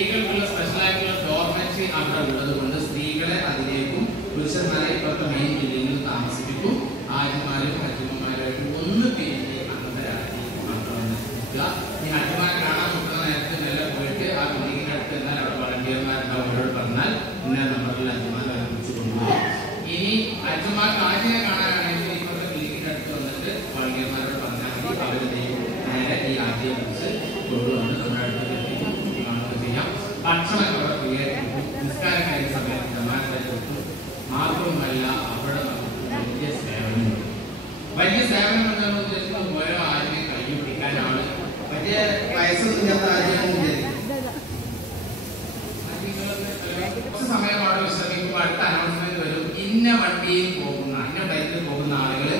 സ്ത്രീകൾക്കുള്ള സ്പെഷ്യലായിട്ടുള്ള ഡോർമെൻട്രി അവിടെ ഉള്ളത് കൊണ്ട് സ്ത്രീകളെ അതിലേക്കും പുരുഷന്മാരെ ഇപ്പോഴത്തെ മെയിൻ ബിൽഡിങ്ങിൽ താമസിപ്പിക്കും. ആര്യമാരും ഹജ്ജുമാരുമായിട്ട് ഒന്ന് പിരിഞ്ഞ് അന്നത്തെ രാത്രി മാത്രം നിൽക്കുക. ഈ ഹജ്ജുമാരെ കാണാൻ നോക്കുന്ന നേരത്തെ നല്ല പോയിട്ട് ആ ബിൽഡിങ്ങിന്റെ അടുത്ത് എന്നാൽ അവിടെ വളണ്ടിയർമാരുണ്ടാവും. അവരോട് പറഞ്ഞാൽ ഇന്ന നമ്പറിൽ ഹജ്ജുമാരെ വിളിച്ചു കൊണ്ടുപോകും. ഇനി ഹജ്ജുമാർക്ക് ആദ്യം കാണാനാണെങ്കിൽ ഇപ്പോഴത്തെ ബിൽഡിങ്ങിന്റെ അടുത്ത് വന്നിട്ട് വളണ്ടിയർമാരോട് പറഞ്ഞാൽ മതി. അവർ നേരെ ഈ ആദ്യം വിളിച്ച് കൊണ്ടുവന്ന് നമ്മുടെ അടുത്ത് എത്തിക്കും. കാണുക ചെയ്യാം. ഭക്ഷണം അവിടെ ക്രിയേറ്റ് നിസ്കാരം കഴിഞ്ഞ സമയത്ത് ജമാഅത്തെ കൊടുത്തു. മാത്രമല്ല അവിടെ വലിയ സേവനമുണ്ട്. വലിയ സേവനം എന്താണെന്ന് ഉദ്ദേശിക്കുന്നത് ഓരോ ആദ്യമേ കൈ പിടിക്കാനാണ്. വലിയ വയസ്സൊന്നും ഞാൻ ആദ്യം കുറച്ച് സമയം അവിടെ വിശ്രമിക്കുമ്പോൾ അടുത്ത അനൗൺസ്മെന്റ് വരും. ഇന്ന വണ്ടിയിൽ പോകുന്ന ഇന്ന ബൈക്കിൽ പോകുന്ന ആളുകൾ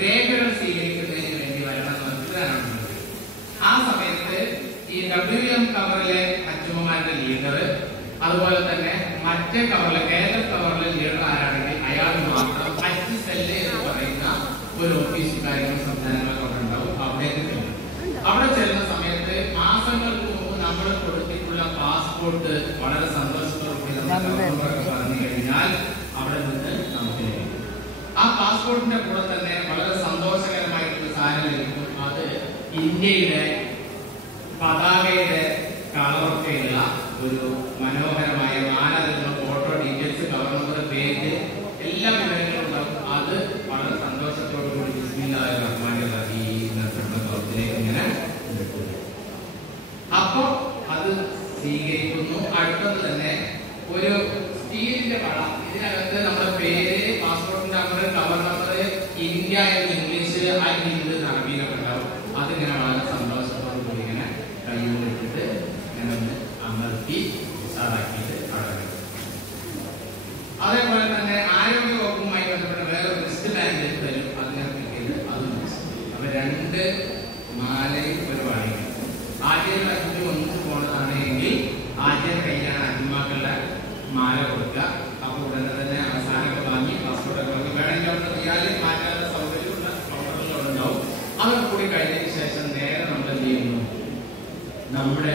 രേഖകൾ സ്വീകരിക്കുന്നതിന് വേണ്ടി വരണം എന്ന് പറഞ്ഞിട്ട് അനൗൺസ്മെന്റ് വരും. ആ സമയത്ത് ഈ WM കവറിലെ ഹജ്ജുമാരുടെ ലീഡർ, അതുപോലെ തന്നെ മറ്റേ കവറിലെ കേരള കവറിലെ ലീഡർ ആരാണെങ്കിൽ അയാൾ മാത്രം ഹജ്ജ് സെല്ല് എന്ന് പറയുന്ന ഒരു ഓഫീസ് കാര്യങ്ങൾ സംവിധാനങ്ങളൊക്കെ അവിടെ ഉണ്ടാവും. അവിടേക്ക് ചെല്ലും. അവിടെ ചെല്ലുന്ന സമയത്ത് മാസങ്ങൾക്ക് മുമ്പ് നമ്മൾ കൊടുത്തിട്ടുള്ള പാസ്പോർട്ട് വളരെ സന്തോഷത്തോടുകൂടി പറഞ്ഞു കഴിഞ്ഞാൽ അവിടെ നിന്ന് നമുക്ക് ലഭിക്കും. ആ പാസ്പോർട്ടിന്റെ കൂടെ തന്നെ വളരെ സന്തോഷകരമായിട്ടുള്ള സാധനം ലഭിക്കും. അത് ഇന്ത്യയുടെ പതാകയുടെ കളറൊക്കെയുള്ള ഒരു മനോഹരമായ മാനദണ്ഡ ഫോട്ടോ ഡീറ്റെയിൽസ് ഗവർണറുടെ പേര് എല്ലാ വിവരങ്ങളും ഉണ്ടാവും. അത് വളരെ സന്തോഷത്തോടു കൂടി ബിസ്മില്ലാഹിർ റഹ്മാനിർ റഹീം എന്ന കൗത്തിലേക്ക് ഇങ്ങനെ അപ്പോ അത് സ്വീകരിക്കുന്നു. അടുത്തത് തന്നെ ഒരു സ്റ്റീലിന്റെ വള, ഇതിനകത്ത് നമ്മുടെ പേര്, passport number, cover number, India എന്ന് ഇംഗ്ലീഷ്, ആ ഹിന്ദി അറബിയിലൊക്കെ ഉണ്ടാവും. അതിങ്ങനെ വളരെ സന്തോഷത്തോടു കൂടി ഇങ്ങനെ കയ്യിലെടുത്തിട്ട് ഇങ്ങനെ ഒന്ന് അമർത്തി ഉഷാറാക്കിയിട്ട് അടങ്ങും. അതേപോലെ തന്നെ ആരോഗ്യ വകുപ്പുമായി ബന്ധപ്പെട്ട വേറെ റിസ്റ്റ് ബാൻഡ് തരും. അതിനെ കിട്ടിയത് അതും. അപ്പൊ 2 മാലയും ഒരു വളയും. ആദ്യം അഞ്ച് ഒന്നിച്ച് പോണതാണ് എങ്കിൽ ആദ്യം കയ്യിലാണ് അഞ്ചുമാക്കളുടെ മാല കൊടുക്കുക. അപ്പൊ ഉടനെ തന്നെ അവസാനമൊക്കെ വാങ്ങി പാസ്പോർട്ടൊക്കെ വാങ്ങി വേണമെങ്കിൽ അവിടെ റിയാലിൽ മാറ്റാനുള്ള സൗകര്യമുള്ള കൗണ്ടറുകൾ ഉണ്ടാവും. അതൊക്കെ കൂടി കഴിഞ്ഞതിന് ശേഷം നേരെ നമ്മൾ എന്ത് ചെയ്യുന്നു, നമ്മുടെ